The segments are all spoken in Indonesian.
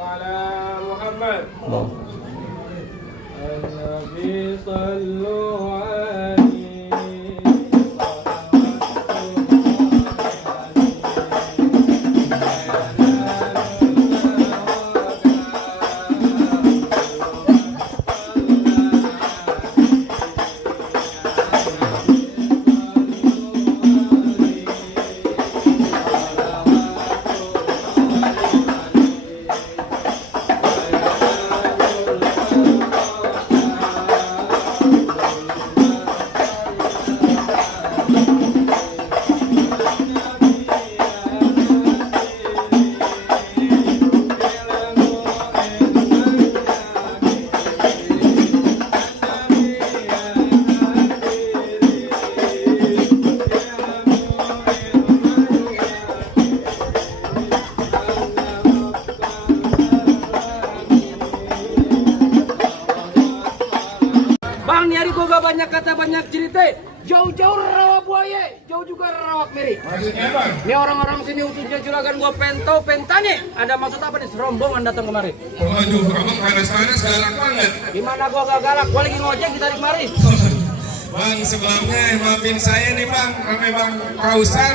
على محمد النبي صلوا عليه Bang, nyari gua gak banyak kata banyak cerita. Jauh-jauh rawa buaya, jauh juga rawa kemiri. Maksudnya bang? Ini orang-orang sini khususnya juragan gua Pento Pentane. Ada maksud apa nih? Serombongan datang kemari. Waduh, abang panas-panas galak banget. Gimana gua gak galak? Gua lagi ngojek kita kemari. Bang, sebelumnya maafin saya nih bang, ame bang Kausar,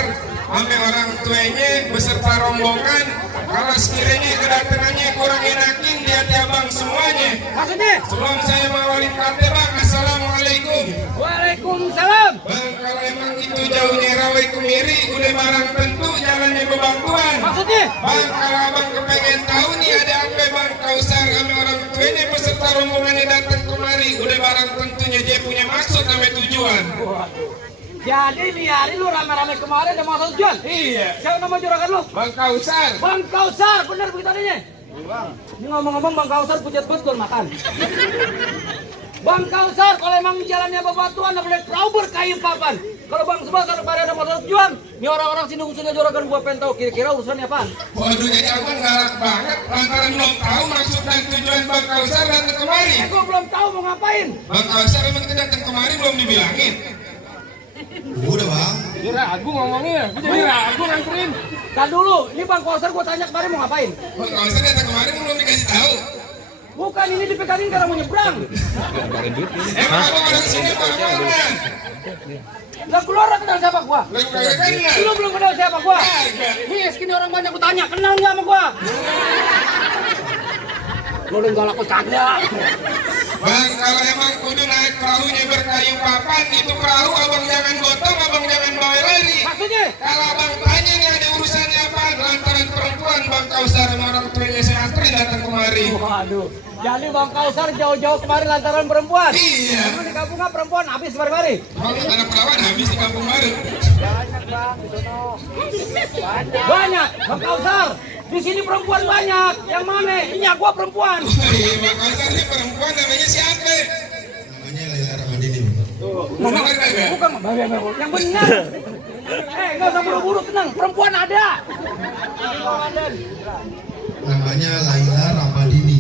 ame orang tuanya beserta rombongan. Kalau sekiranya kedatangannya kurang enakin di hati abang semuanya. Maksudnya? Sebelum saya mengawali kata bang, assalamualaikum. Waalaikumsalam. Bang, kalau emang itu jauhnya rawa kemiri, udah barang tentu jalannya bebangkuan. Maksudnya? Bang, kalau abang kepengen tahu nih ada apa bang Kausar ame orang tuanya beserta rombongannya datang kemari, udah barang tentunya dia punya maksud sampai tujuan. Jadi nih hari lu rame-rame kemarin ada maksud tujuan? Iya. Siapa nama juragan lu? Bang Kausar. Bang Kausar, bener begitu adanya? Ini ngomong-ngomong Bang Kausar pucat betul makan. Bang Kausar, kalau emang jalannya bebatuan, nggak boleh perahu berkayu papan. Kalau Bang Sebasar pada ada masalah tujuan, ini orang-orang sini khususnya juragan gua pengen tahu kira-kira urusannya apa? Waduh, jadi abang galak banget lantaran belum tahu maksud dan tujuan Bang Kausar datang kemari. Gua belum tahu mau ngapain. Bang Kausar emang kita datang kemari belum dibilangin. Udah bang. Dia ragu ngomongnya, gue jadi ragu nganterin. Dan dulu, ini Bang Kausar gua tanya kemarin mau ngapain? Bang Kausar datang kemari belum dikasih tahu. Bukan, ini dipegangin karena mau nyebrang. Emang abang orang sini mana? Lah keluar kenal siapa gua? Lalu kagak kenal. Lu belum kenal siapa gua? Nih, segini orang banyak gua tanya, kenal nggak sama gua? Lu udah galak gua kagak. Bang, kalau emang kudu naik perahunya berkayu papan, itu perahu abang jangan gotong, abang jangan bawa lari. Maksudnya? Kalau abang tanya nih ada urusannya apa, lantaran perempuan Bang Kausar sama orang tuanya saya antri datang kemari. Waduh, jadi Bang Kausar jauh-jauh kemarin lantaran perempuan? Iya. Emang di kampungnya perempuan habis mari-mari? Kalau ada perawan habis di kampung baru. Banyak Bang, di sono. Banyak, Bang Kausar. Di sini perempuan banyak. Yang mana? Ini gua perempuan. Iya, Bang Kausar ini perempuan namanya siapa? Namanya Laila Ramadini. Mama, bukan yang benar. Nggak usah buru-buru, tenang. Perempuan ada. Namanya Laila Ramadini.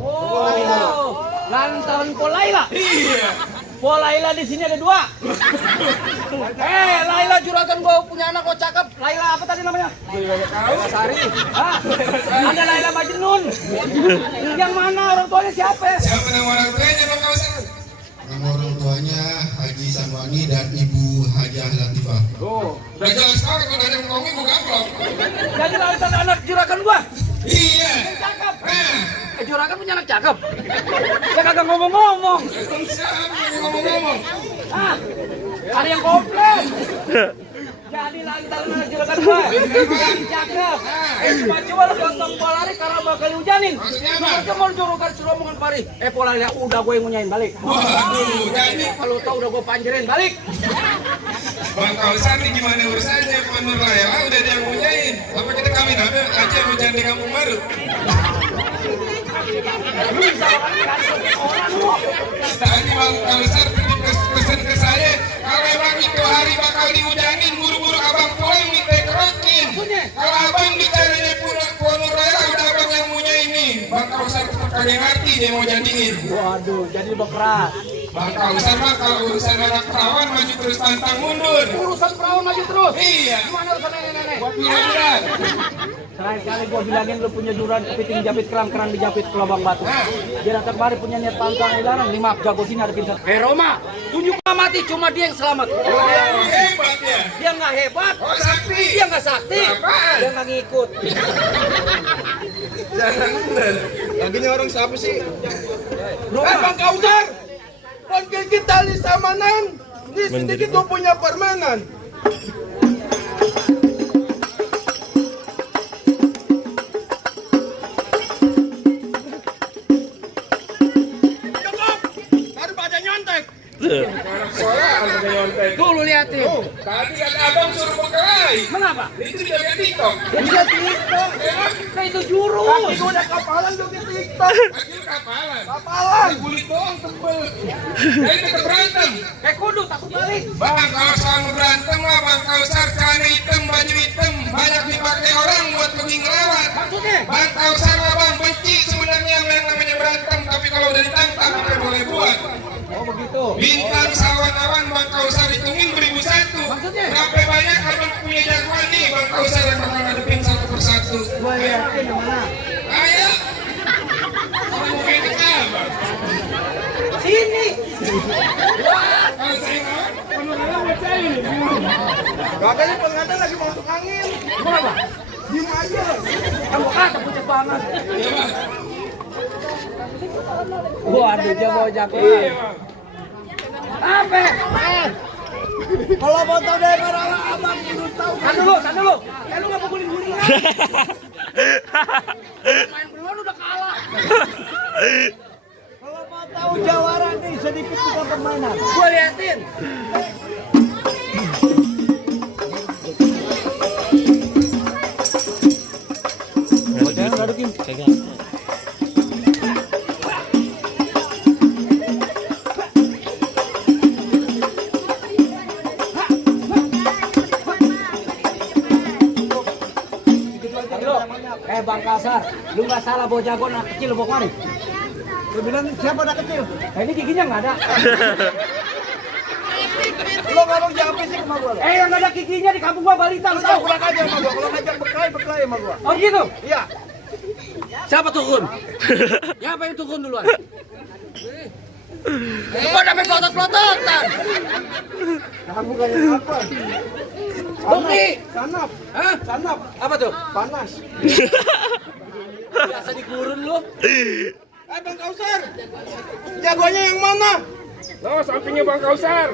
Oh, lantaran Polaila. Iya. Polaila di sini ada dua. Laila juragan gua punya anak kok cakep. Laila apa tadi namanya? Laila Sari. Hah? Ada Laila Majnun. Yang mana orang tuanya siapa? Siapa nama orang tuanya Bang Kausar? Nama orang tuanya Haji Sanwani dan Ibu Hajah Latifah. Oh, Udah jelas banget kalau ada ngomongin gua gaplok. jadi lantaran anak juragan gua. Iya. Cakep. Nah, Juragan punya anak cakep. Dia kagak ngomong-ngomong. siapa yang ngomong-ngomong? Ah, ada yang komplain. Jadi lantaran anak juragan gua yang cakep. Coba lu ganteng polari karena bakal hujanin. Maksudnya apa? Lu mau juragan serombongan kemari. Polari udah gue yang ngunyain balik. Waduh, jadi Kalau tahu udah gue panjerin balik. Bang Kausar nih gimana urusannya? Menur Laila udah ada yang punyain. Apa kita kawin aja mau jalan di kampung baru? Bisa orang lu. Tadi Bang Kausar pesen ke saya, kalau emang itu hari bakal dihujanin, buru-buru abang pulang ditekerokin. Kalau abang bicaranya Menur Laila udah abang yang punyain nih. Bang Kausar kagak ngerti dia mau jadiin. Waduh, jadi bekeras. Bang Kausar mah kalau urusan anak perawan maju terus pantang mundur. Urusan perawan maju terus. Iya. Gimana urusan nenek-nenek? Buat pilihan. Sekali-kali gua bilangin lu punya juran kepiting japit kerang dijapit ke lubang batu. Dia datang kemari punya niat pantang dilarang. Nih maaf jago sini ada pintar. Roma, tunjukkan mati cuma dia yang selamat. Oh, hebat ya. Dia nggak hebat. Oh, sakti. Dia nggak sakti. Apaan? Dia nggak ngikut. Jangan bener. Lagi ini orang siapa sih? Roma. Bang Kausar, panggil kita di samanan. Ini sedikit tuh punya permainan. Cukup, daripada nyontek. Anak sekolah ada nyontek. Tuh lu liatin. Tadi kan abang suruh berkelahi. Mengapa? Itu jaga TikTok. Dia bisa TikTok. Emang Nah itu jurus. Kaki udah kapalan juga TikTok. kaki kapalan. Kapalan. Kulit doang tebel. Jadi kita berantem. Kudu takut balik. Bang, kalau soal berantem lah Bang Kausar celana hitam, baju hitam banyak dipakai orang buat pergi ngelawan. Maksudnya? Bang Kausar lah Bang benci sebenarnya yang namanya berantem, tapi kalau udah ditantang kita boleh buat. Oh begitu. Bintang sawan-awan Bang Kausar hitungin 1001. Maksudnya? Berapa banyak abang punya jagoan nih Bang Kausar yang bakal ngadepin satu persatu. Gua yakin yang mana? Ayo. Kamu kayak apa? Sini. Kalau saya ngelawan, penuh buat saya ini. Katanya pengantin lagi masuk angin. Kenapa? Diem aja. Kamu kata pucat banget. Iya Bang. Waduh dia mau jago. Iya Bang. Apa? Kalau mau tahu daerah abang kudu tahu. Kan dulu. Lu nggak pukulin gulingan. Main duluan udah kalah. Kalau mau tahu jawara nih sedikit bukan permainan. Gua liatin. Bang Kausar, lu nggak salah bawa jagoan anak kecil bawa kemari. Lu bilang siapa anak kecil? Ini giginya nggak ada. Lo ngomong jangan fisik sama gua. Yang nggak ada giginya di kampung gua balita, lu tahu? Kurang aja sama gua. Kalau ngajak berkelahi sama gua. Oh gitu? Iya. Siapa tukun? Siapa yang tukun duluan? Gua sampai pelotot-pelototan. Kamu kayak apa? Bukti. Sanap. Hah? Sanap. Apa tuh? Panas. Biasa dikurun lu. Bang Kausar. Jagoannya yang mana? Oh, sampingnya Bang Kausar.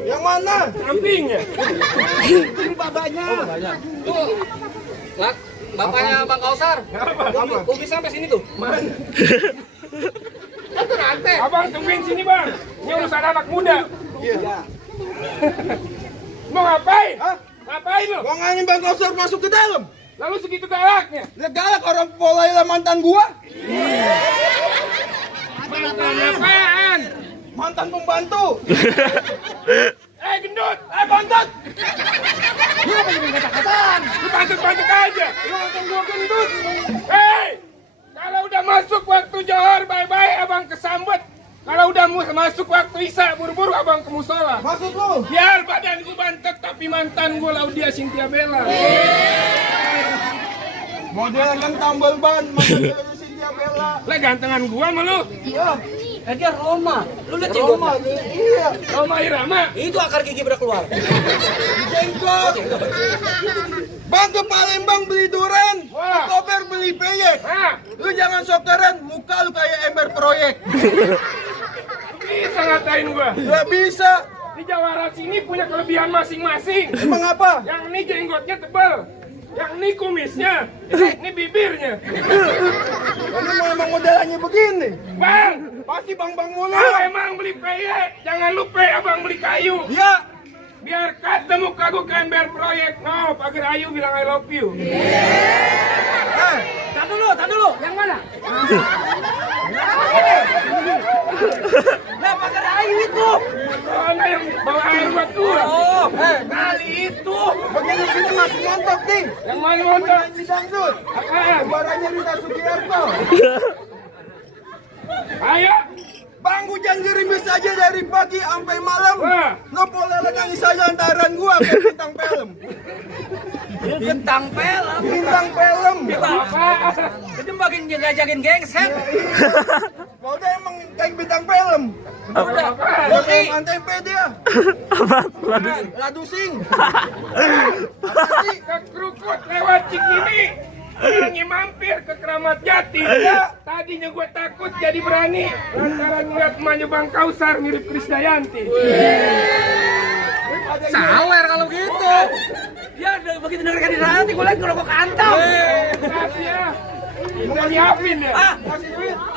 Yang mana? Sampingnya. Ini babanya. Tuh. Lah, bapaknya Bang Kausar. Apa? Kok bisa sampai sini tuh? Man. Itu rantai. Abang tungguin sini Bang. Ini urusan anak muda. Iya. Mau ngapain? Hah? Ngapain lu? Gua ngangin Bang Kausar masuk ke dalam. Lalu segitu galaknya. Dia galak orang polailah mantan gua. Mantan apaan? Mantan pembantu. Gendut. Bantet. Lu apa jadi kata-kataan? Lu bantut-bantut aja. Lu ngomong gua gendut. Hei! Kalau udah masuk waktu Johor, bye-bye abang kesambet. Kalau udah masuk waktu Isya, buru-buru abang ke musola. Maksud lu? Biar badan gua bantet, tapi mantan gua Laudia Cynthia Bella. Model kan tambal ban, mantan Cynthia Bella. Lah gantengan gua sama lu. Iya. Dia Roma. Lu lihat Roma, jenggotnya? iya. Roma Irama. Itu akar gigi udah keluar. Jenggot. Bang ke Palembang beli duren, ke Wah. Kober beli peyek. Nah, Lu jangan sok keren, muka lu kayak ember proyek. bisa ngatain gua. Gak bisa. Di Jawara sini punya kelebihan masing-masing. Emang apa? Yang ini jenggotnya tebal. Yang ini kumisnya. Ini bibirnya. Ini mau emang modelannya begini. Bang, Pasti bang-bang mulu. kalau emang beli peyek, jangan lupa abang beli kayu. Ya. Biar kata muka gua ke ember proyek. No, pagar ayu bilang I love you. Tar dulu. Yang mana? Nah, pakai ayu itu. Oh, nah yang bawa air buat gua. Oh, kali itu. Begini-begini masih ngontok nih. Yang mana motor? Di dangdut. Apaan? Barangnya Rita Sugiarto. Ayo. Bang hujan gerimis aja dari pagi sampai malam. Wah. Lo boleh nangis aja antaran gua kayak bintang film. Bintang film. Bintang film. Apa? Itu makin ngajakin gengset. Mau dia emang kayak bintang film. Udah. Lo kayak antempe dia. Ladu sing. Apa sih? Ke Krukut lewat Cikini. Orangnya mampir ke Keramat Jati. Tadinya gue takut jadi berani. Lantaran ngeliat emaknya Bang Kausar mirip Krisdayanti. Sawer kalau gitu. Ya begitu dengarkan di radio, gue liat ngerokok kantong. Makasih ya. Mau nyiapin ya? Ah,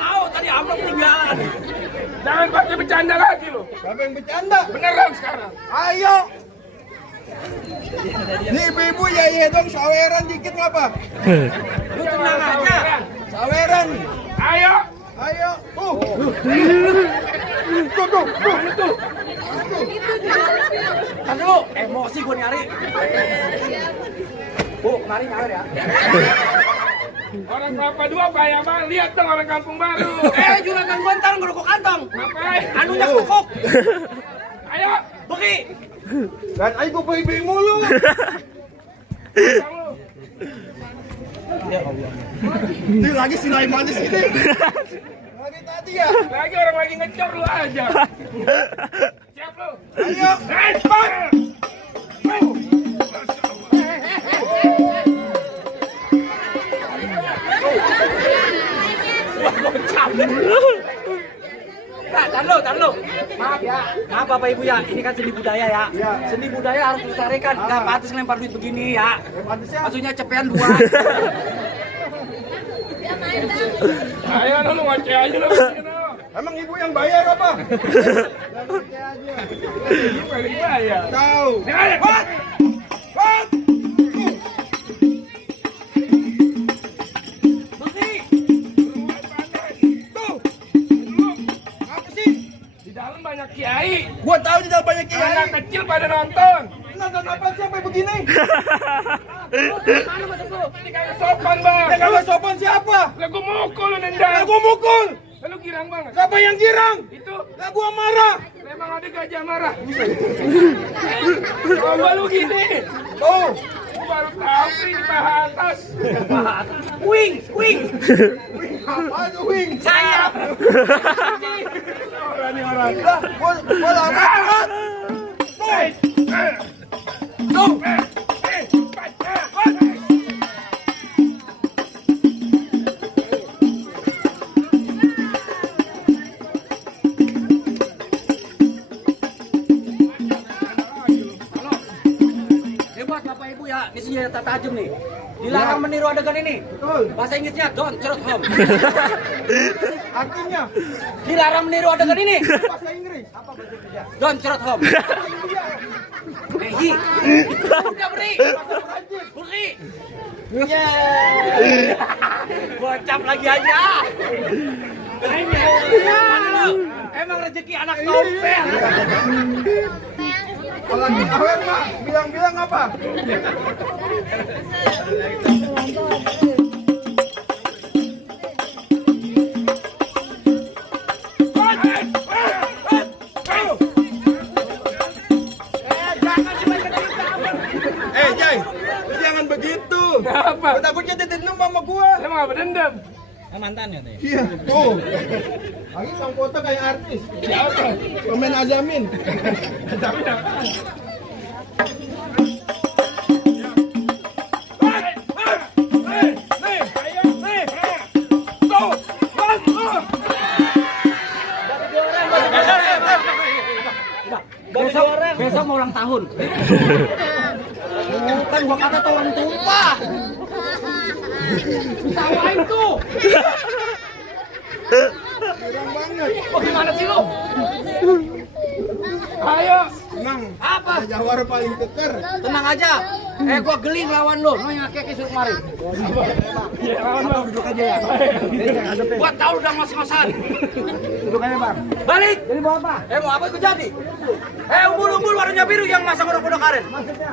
tahu tadi amplop ketinggalan. Jangan pakai bercanda lagi lo. Siapa yang bercanda? Beneran sekarang. Ayo. Nih ibu-ibu ya dong saweran dikit ngapa? Lu tenang aja. Saweran. Ayo. Ayo. Tuh. Kan dulu, emosi gue nyari. Bu, mari nyari ya. Orang Kelapa Dua bahaya banget. Lihat dong orang Kampung Baru. Juragan gue ntar ngerokok kantong. Ngapain? Anunya kokok. Ayo. Pergi. Dan ayo gue bayi mulu. Pasang lu. Ini lagi silai manis ini. Lagi tadi ya. Lagi orang lagi ngecor lu aja. Siap lu. Ayo. Cepat. Nah, tar lu. Maaf ya. Maaf Bapak Ibu ya. Ini kan seni budaya ya. Seni budaya harus dilestarikan. Enggak pantas ngelempar duit begini ya. Maksudnya cepean 2. Ayo lu ngoceh aja lu. Emang ibu yang bayar apa? Ini paling bahaya. Tahu. Ayo. Pergi. Tuh. Apa sih? Di dalam banyak kiai. Gua tahu di dalam banyak kiai. Anak kecil pada nonton. Nonton apa siapa begini? Mana masuk lu? Ini kagak sopan bang. Yang kalau sopan siapa? Lah gua mukul lu nendang. Lah gua mukul. Lalu girang banget. Siapa yang girang? Itu Lah gua marah. memang ada gajah marah. Coba lu gini. Tuh. Gua baru tahu nih di paha atas. Wing. Apa tuh wing? Sayap. Orang ini orang. Lah, gua lama banget. Tuh. Hebat Bapak Ibu ya. Ini senjata tajam nih. Dilarang meniru adegan ini. Betul. Bahasa Inggrisnya don't trot home. Artinya Dilarang meniru adegan ini. bahasa Inggris. Apa bahasa Inggris? Don't trot home. Behi. Udah beri. Beri. Yeay. Gocap lagi aja. Mana lu? Emang rezeki anak tompel. Kalau lagi awet mah bilang-bilang apa? Jai, lu jangan begitu. Kenapa? Gua takutnya dendam sama gua. Saya mau berdendam. Iya, tuh. Lagi sang foto kayak artis. Siapa? Pemain Azamin. Tapi apa? Besok mau ulang tahun. Bukan gua kata tuh orang tumpah. Tawain tuh. Kurang banget. Oh, gimana sih lu? Ayo. Tenang. Apa? Jawara paling keker. Tenang aja. Gua geling lawan lu. Lu yang kaki suruh kemari. Duduk aja ya. Gua tahu udah ngos-ngosan. Duduk aja, Bang. Balik. Jadi mau apa? Mau apa ikut jadi? Umbul-umbul warnanya biru yang masa kodok-kodok karen.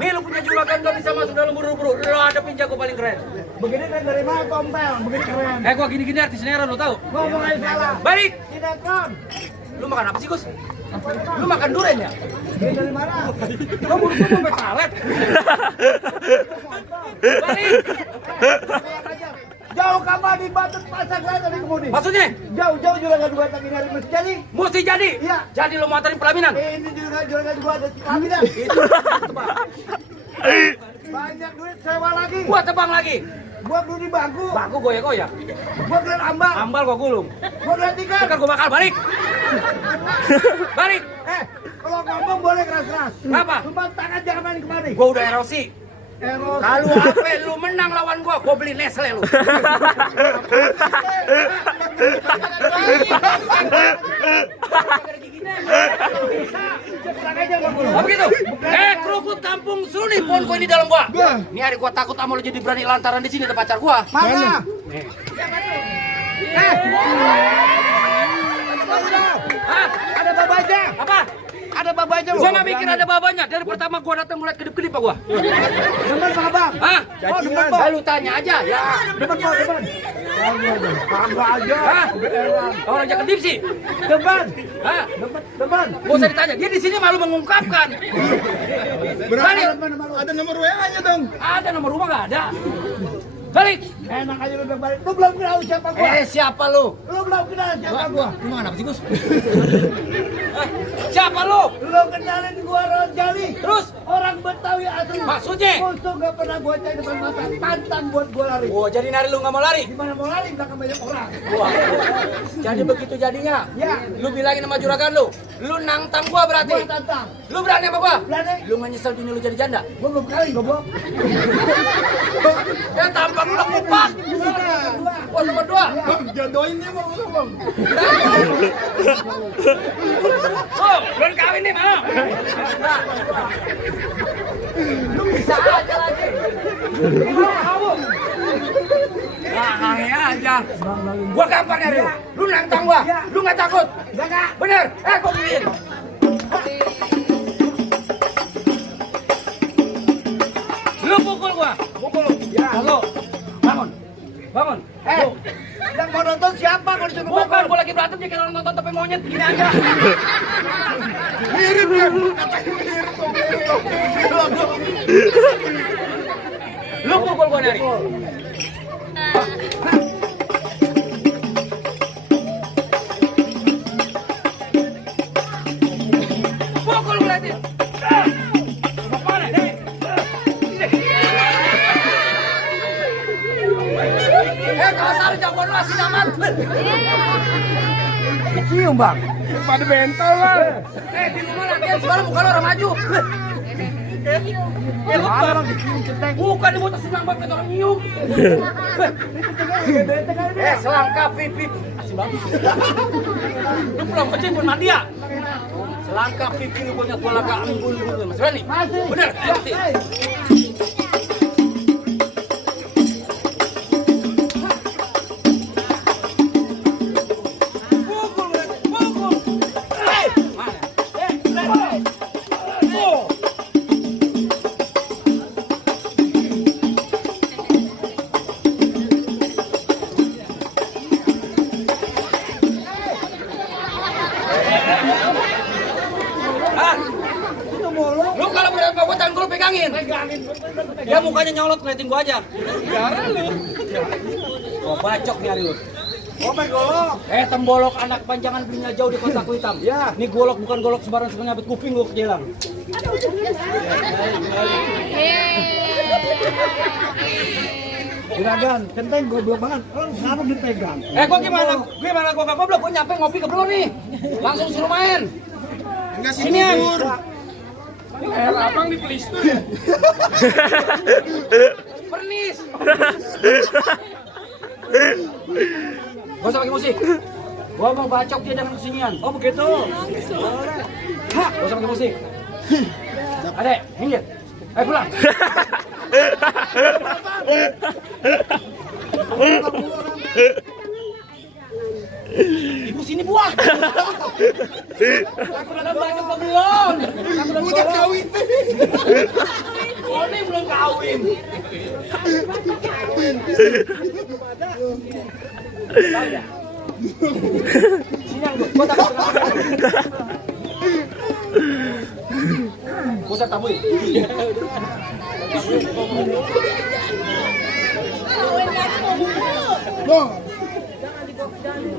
Nih lu punya juragan gak bisa masuk dalam buru-buru. Lu ada jago paling keren. Begini kan dari mana tompel? Begini keren. Gua gini-gini artis sinetron lu tahu? Ngomong aja salah. Balik. Sinetron. Lu makan apa sih, Gus? Lu makan durian ya? Dari mana? Kamu mau sampai palet. Balik. Jauh kapan di Batut pasang lain tadi kemudi? Maksudnya? Jauh-jauh juragan dua tak ini hari mesti jadi. Mesti jadi? Iya. Jadi lu mau anterin pelaminan? Ini juragan dua ada pelaminan. Itu tebak. Banyak duit sewa lagi. Gua tebang lagi. Gua dulu di bangku. Bangku goyang-goyang. Gua keliat ambal. Ambal gua gulung. Gua keliat ikan. Kan gua bakal balik. Balik. Kalau ngomong boleh keras-keras. Kenapa? Cuma tangan jangan main kemari. Gua udah erosi. Eros. Kalau apa lu menang lawan gua beli Nestle lu. Apa gitu? Kerukut kampung Suni pon gua ini dalam gua. Ini hari gua takut sama lu jadi berani lantaran di sini ada pacar gua. Mana? Hah? Ada babanya. Apa? Ada babanya. Gua mah mikir ada babanya. Dari pertama gua datang mulai kedip-kedip apa gua. Demen Pak Abang. Hah? Oh, demen Pak. Lu tanya aja. Ya. Demen Pak, demen. Kagak aja. Hah? Orang aja kedip sih. Demen. Hah? Demen. Gak usah ditanya. Dia di sini malu mengungkapkan. Balik. Ada nomor WA-nya dong. Ada nomor rumah nggak ada. Balik. Enak aja lu udah balik. Lu belum kenal siapa gua. Siapa lu? Lu belum kenal siapa gua. Lu mana sih, Gus? Siapa lu? Lu kenalin gua Rojali. Terus? Orang Betawi asli. Maksudnya? Musuh gak pernah gua cari depan mata. Pantang buat gua lari. Oh, jadi nari lu nggak mau lari? Gimana mau lari belakang banyak orang. Wah. Jadi begitu jadinya. Ya. Lu bilangin sama juragan lu. Lu nantang gua berarti. Gua tantang. Lu berani sama gua? Berani. Lu nggak nyesel dunia lu jadi janda? Gua belum kali goblok. Ya tampang lu kupak. Oh, nomor 2. Jodohin dia mau ngomong. Oh, belum kawin nih, mau. Lu bisa aja lagi. Kamu. Nah, ya aja. Gua gampang nyari lu. Lu nantang gua. Lu nggak takut? Enggak. Bener? Gua beliin. Lu pukul gua. Pukul lu. Ya. Lu. Bangun. Bangun. Lu. Yang mau nonton siapa kalau disuruh Bukan, gua lagi berantem ya kayak orang nonton tapi monyet gini aja. mirip ya. Katanya mirip dong. Lu pukul gua dari. Pukul gua dari. Mana deh? Kasar jagoan lu asin amat. Cium bang. Pada bentol lah. Di rumah latihan semalam bukan orang maju. Orang dicium centeng. Bukan di motor senang banget orang nyium. Selangkah pipip. Asli bagus. Lu pulang kecil pun mandi ya? Selangkah pipi lu punya gua laga embul gitu. Mas berani? Masih. Bener, pasti. Lu kalau berani sama gua tangan gua lu pegangin. Dia mukanya nyolot ngeliatin gua aja. Biaran lu. Gua bacok nih hari lu. Komen golok. Tembolok anak panjangan belinya jauh di kotak hitam. Ya. Ini golok bukan golok sembarang suka nyabet kuping gua kejelang. Juragan, centeng goblok banget. Orang kenapa dipegang? Gua gimana? Gua gak goblok, gua nyampe ngopi ke belum nih. Langsung suruh main. Enggak sih Sini an. Abang di Plistur ya? Pernis. Gak usah pakai musik. Gua mau bacok dia dengan kesinian. Oh begitu. Boleh. Hah, gak usah pakai musik. Adek, minggir. Ayo pulang. Ibu sini buah. Aku udah bacok apa belum? udah kawin. Oh, ini belum kawin. sinyal gua takut. Gua tamu.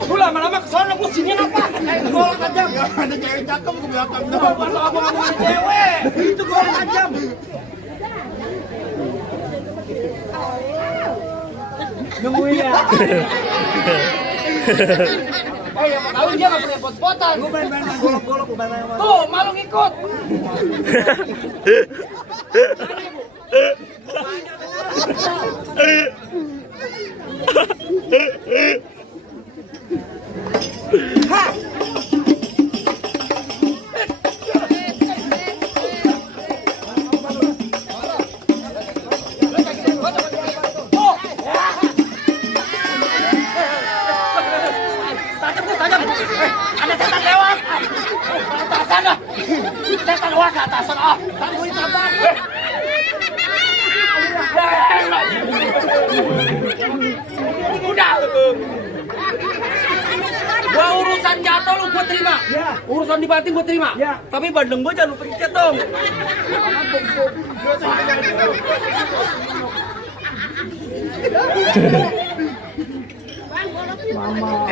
Lu lama-lama kesana pusingin apa? Kayak golok aja. Ada cewek cakep ke belakang doang. Kalau abang-abang cewek, itu golok aja. Nungguin ya. Yang mau tahu dia nggak punya pot-potan. Gue main golok-golok, gue main. Tuh, malu ngikut. Tajam. Ada setan lewat. Atasan dah. Setan lewat ke atasan. Tangguhin sabar. Udah. Gua urusan jatuh lu gua terima. Ya. Urusan dibanting gua terima. Ya. Tapi bandeng gua jangan lupa pencet dong. Mama.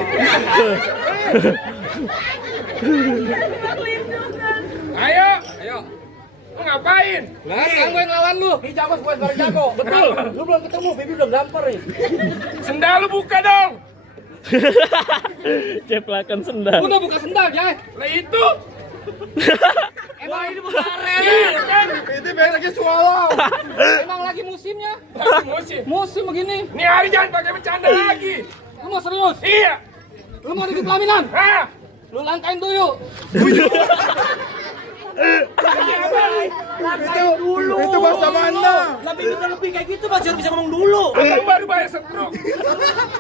Ayo. Lu ngapain? Sekarang gue yang lawan lu. Ini jago, gue baru jago. Betul. Lu belum ketemu, baby udah gampar nih. Sendal lu buka dong. Ceplakan sendal. Udah buka sendal, Jay. Lah itu. Emang ini bukan aren. Iya kan? Itu bereknya swallow. Emang lagi musimnya. Lagi musim. Musim begini. Ini hari jangan pakai bercanda lagi. Lu mau serius? Iya. Lu mau di pelaminan? Hah? Lu langkain tuyul. Itu bahasa mana? Lebih kayak gitu Mas, bisa ngomong dulu. Aku baru bayar stroke.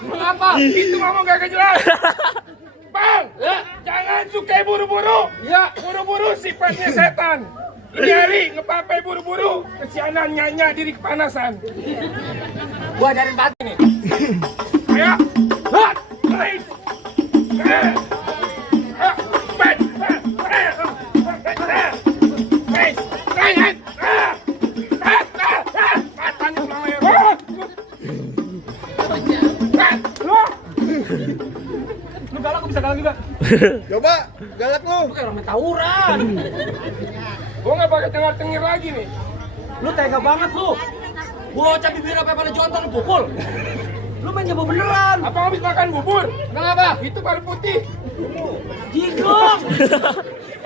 Mengapa? Itu ngomong gak jelas. Bang, Ya. jangan suka buru-buru. Ya. Buru-buru sifatnya setan. Ini hari ngepapai buru-buru, kesianan nyanya diri kepanasan. Gua ajarin batu nih. Ayo. Hah. Baik. Lu galak, bisa galak juga. Coba, galak lu. Lu kayak orang main tawuran. Gua nggak pakai tengah-tengir lagi nih. Lu tega banget lu. Bocah bibir apa pada jontor lu pukul. Lu main jago beneran. Apa habis makan bubur? Kenapa? Itu baru putih. Jigong.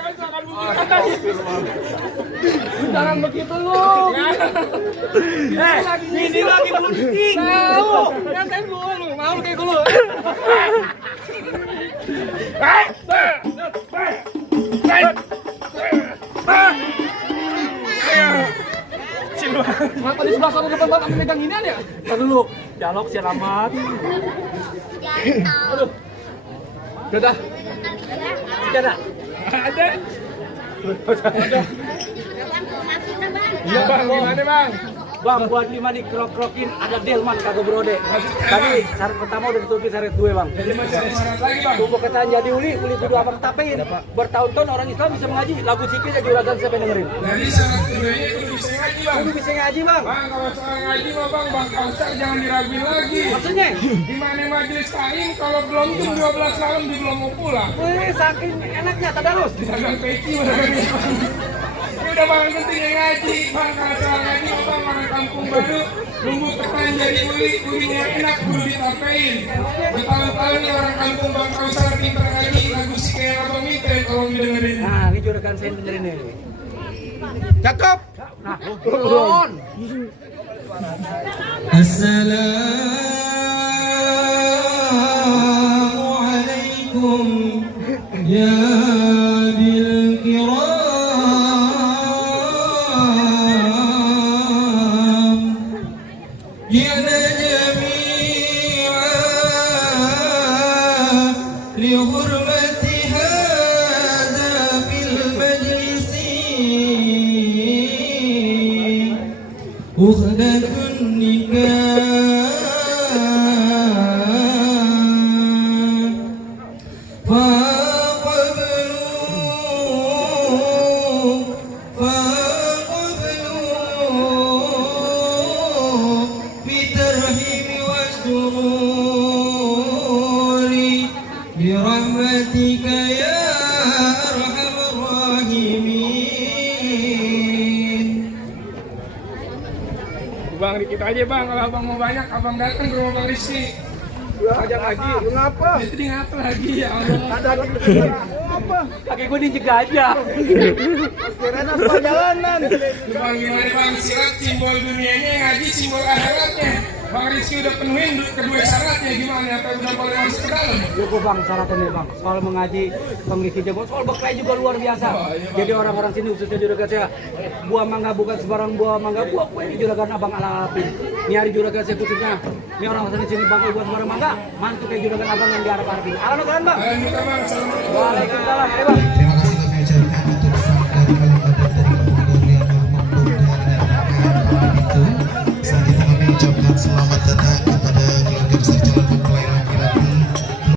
Habis makan bubur kan tadi. Jangan begitu lu. Ini lagi bunting. Tahu. Nyantain lu. Mau lu kayak gue lu. Kenapa di sebelah sana depan banget megang inian ya? Ntar dulu, dialog si alamat. Aduh. Udah. Sudah. Ada. Iya bang, gimana bang? Bang, buat 5 dikrok-krokin ada delman kagak brode. Tadi syarat pertama udah ditutupi syarat 2 bang. Jadi masih ada syarat lagi bang? Tunggu ketaan jadi uli kudu abang tapein. Bertahun-tahun orang Islam bisa mengaji. Lagu zikir aja juragan siapa yang dengerin. Jadi syarat keduanya kudu bisa ngaji bang. Kudu bisa ngaji bang. Bang, kalau soal ngaji mah bang Kausar jangan diraguin lagi. Maksudnya? Gimana majelis kain kalau belum jam 12 malam dia belum mau pulang? Wih, saking enaknya tadarus. Dagang peci ini udah bang penting yang ngaji. Bang, kalau soal ngaji mah bang orang kampung baru nunggu ketan jadi ulinya enak kudu ditapein. Bertahun-tahun nih orang kampung bang Kausar pintar ngaji lagu si kayak abang Mite kalau didengerin. Nah, ini juragan saya dengerin nih. Cakep. Nah, turun. Assalamualaikum ya bil kiram ya jami'a li hurmati hadha fil majlisi ukhdatun nikah Bang dikit aja bang, kalau abang mau banyak abang datang ke rumah Bang Rizky. Ajak lagi. Mengapa? Jadi ngapa lagi ya Allah. Ada apa? Kaki gue dijaga aja. Kirain apa jalanan? Bang gimana bang, sirat simbol dunianya, ngaji simbol akhiratnya. Bang Rizky udah penuhin kedua syaratnya, gimana? Apa udah boleh masuk ke dalam? Cukup bang syaratnya bang. Soal mengaji Rizky jago, soal berkelahi juga luar biasa. Jadi orang-orang sini khususnya juragan saya, buah mangga bukan sebarang buah mangga, buah kue ini juragan abang alapin. Ini hari juragan saya khususnya. Ini orang sini bang buat sebarang mangga, mantu kayak juragan abang yang diharap-harapin. Alhamdulillah bang. Ayo bang, assalamualaikum. Waalaikumsalam. Ayo bang.